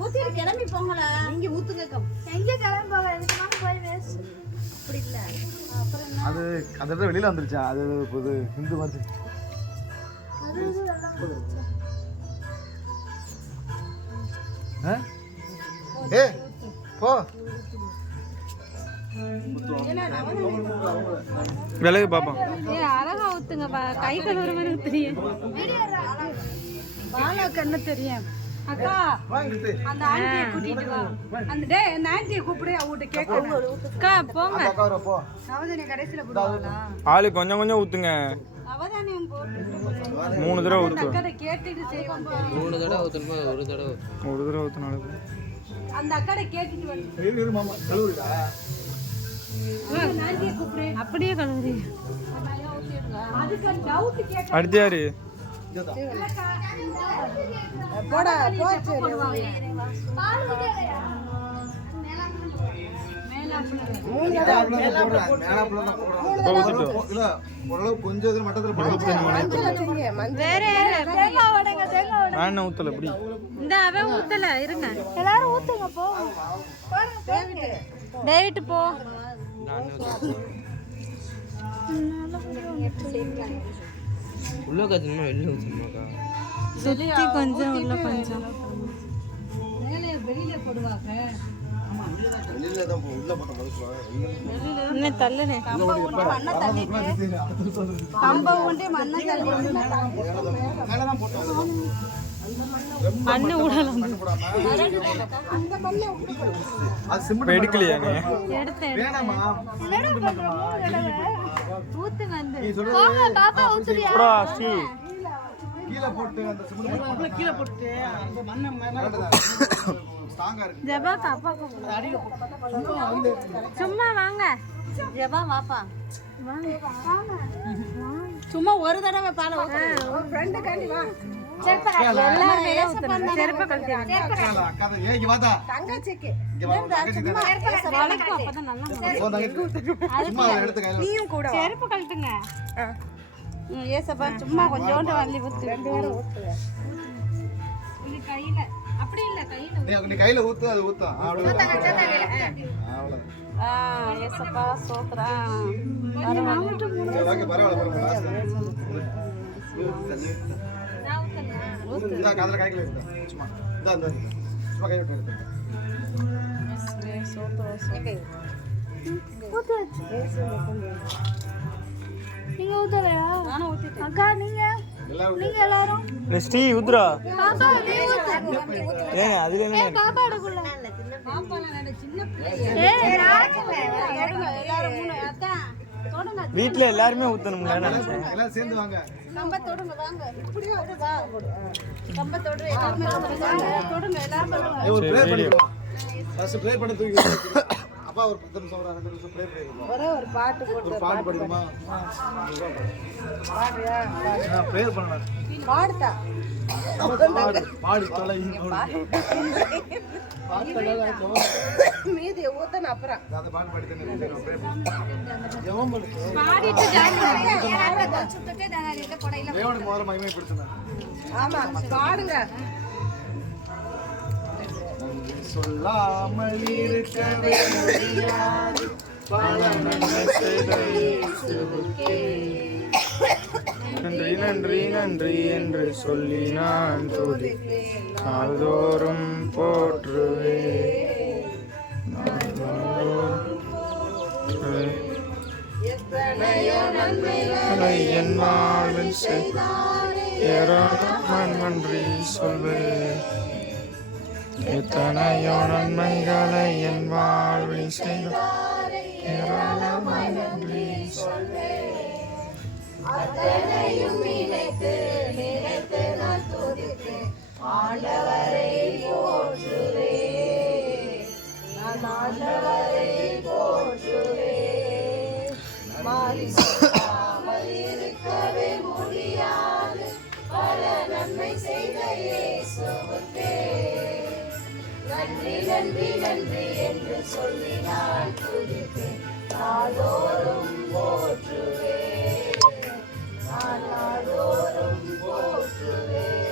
ஊத்திட்டு கிளம்பி போங்களா? நீங்க ஊத்துங்க. எங்க கிளம்பி போக? எதுக்கு போய் வேஸ்ட். அப்படி இல்ல. அப்புறம் அது அந்த இடத்துல வெளியில வந்துருச்சா? அது புது ஹிந்து மாதிரி. ஏ போ. விலகு பாப்பா. அழகா ஊத்துங்க. கை கழுவுற மாதிரி ஊத்துறீங்க. பாலாக்கு என்ன தெரியும்? அக்கா அந்த ஆண்டியை கூட்டிட்டு வா. அந்த அந்த ஆண்டியை கூப்பிடு. அவட்ட கேட்கணும். அக்கா போங்க. நவதானியம் கடைசில போடுவாங்களா? ஆளு கொஞ்சம் கொஞ்சம் ஊத்துங்க. நவதானியம் போட்டு 3 தடவை ஊத்து. அக்கா கேட்டிட்டு செய்வாங்க. 3 தடவை ஊத்தணுமா? ஒரு தடவை ஊத்துனாலும் அந்த அக்காட கேட்டிட்டு வந்து. இரு மாமா கழுவுடா. ஆண்டியை கூப்பிடு. அப்படியே கழுவுறீங்க. அதுக்கு டவுட் கேட்க. அடுத்து யாரு? போடா போச்சு. கொஞ்சம் மட்டத்தில் ஊத்தல எப்படி இந்த அவன் ஊத்தல. இருங்க எல்லாரும் ஊத்துங்க. போ டேவிட் போ. உள்ள கத்தணுமா வெளில ஊத்தணுமாக்கா? சுத்தி கொஞ்சம் உள்ள கொஞ்சம் வெளியில போடுவாங்க. தள்ளுனே மண்ணு விடலாம். எடுக்கலையா நீ? ஊத்துங்க. கீழே போட்டு அந்த சிமெண்ட் கீழே போட்டு அந்த மண்ணை மேல ஸ்ட்ராங்கா இருக்கு. ஜபா பாப்பா சும்மா வாங்க. ஜபா வாப்பா வாங்க. சும்மா ஒரு தடவை பால ஒரு ஃப்ரெண்ட் காண்டி வா. செருப்பு கழட்டி அக்கா ஏய் வாடா தங்கச்சிக்கு இங்க வா. சும்மா எடுத்து கையில நீயும் கூட செருப்பு கழட்டுங்க. ஏசப்பா சும்மா கொஞ்சோண்டு வள்ளி ஊத்து. இது கையில அப்படி இல்ல. கையில நீ கையில ஊத்து. அது ஊத்து. அவ்வளவுதான். ஏசப்பா சோத்ரா. பரவாயில்ல. இந்த காதல கையில எடுத்து சும்மா இந்த சும்மா கை விட்டு எடுத்து. நீங்க ஊத்தலையா? நானும் ஊத்திட்டேன். அக்கா நீங்க எல்லாரும் நெக்ஸ்ட் ஊத்துறா. பாப்பா நீ ஊத்து. ஏங்க அதுல என்ன? பாப்பா எடுக்குள்ள. பாப்பா நான் சின்ன பிள்ளை. எல்லாரும் மூணு அக்கா தொடுங்க. வீட்ல எல்லாரும் ஊத்தணும்ல நினைச்சேன். எல்லாம் சேர்ந்து வாங்க. கம்ப தொடுங்க வாங்க. இப்படியே வருதா? கம்ப தொடு. எல்லாரும் தொடுங்க. எல்லாரும் தொடுங்க. ஒரு ப்ரே பண்ணிடுவோம். ஃபர்ஸ்ட் ப்ரே பண்ண தூக்கி அப்பா ஒரு 10 நிமிஷம் ஒரு 2 நிமிஷம் ப்ரே பண்ணிடுவோம். ஒரு பாட்டு போட்டு ஒரு பாட்டு படிக்குமா? பாடுறியா? நான் ப்ரே பண்ணலாம். பாடுடா. பாடு தொலை. மீதி ஊத்தன அப்புறம் அந்த பாட்டு படித்தேன். ப்ரே பண்ணலாம். ஜெபம் பண்ணு. பாடிட்டு ஜாம தேவனுக்கு முதல்ல மகிமைப்படுத்துங்க. ஆமா பாடுங்க. சொல்லாமல் இருக்கவே முடியாது பல நன்மை செய்த இயேசுவுக்கே நன்றி நன்றி நன்றி என்று சொல்லி நான் துதிப்பேன். நாள்தோறும் போற்றுவேன். எத்தனையோ நன்மைகளை என் வாழ்வில் செய்தாரே. ஏராளமான நன்றி சொல்வேன். எத்தனையோ நன்மைகளை என் வாழ்வில் செய்தாரே. ஏராளமான நன்றி சொல்வேன். அத்தனையும் நினைத்து நினைத்து நான் துதிப்பேன். ஆண்டவரை போற்றுவேன். நான் ஆண்டவரை போற்றுவேன். மாறி சொல்லாமல் இருக்கவே முடியாது பல நன்மை செய்த இயேசுவுக்கே நன்றி நன்றி நன்றி என்று சொல்லி நான் துதிப்பேன். நாள்தோறும் போற்றுவேன். நான் நாள்தோறும் போற்றுவேன்.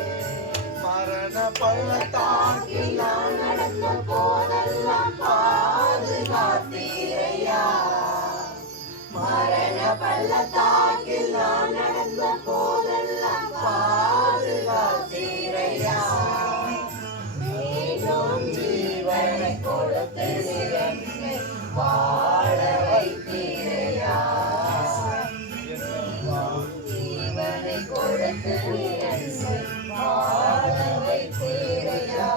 மரண பள்ளத்தாக்கில் நான் நடந்த போதெல்லாம் பாதுகாத்தீரையா. மரண பள்ளத்தாக்கில் நான் நடந்த போதெல்லாம் பாதுகாத்தீரையா. மீண்டும் ஜீவனை கொடுத்து என்னை வாழ வைத்தீரையா. ஜீவனை கொடுத்து என்னை வாழ வைத்தீரையா.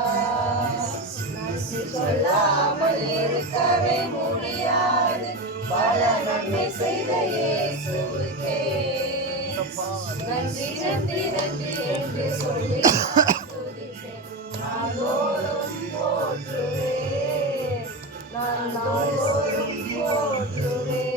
நன்றி சொல்லாமல் இருக்கவே முடியாது பல நன்மை செய்த இயேசுவுக்கே. நன்றி நன்றி நன்றி என்று சொல்லி நாள்தோறும் போற்றுவேன். நான் நாள்தோறும் போற்றுவேன்.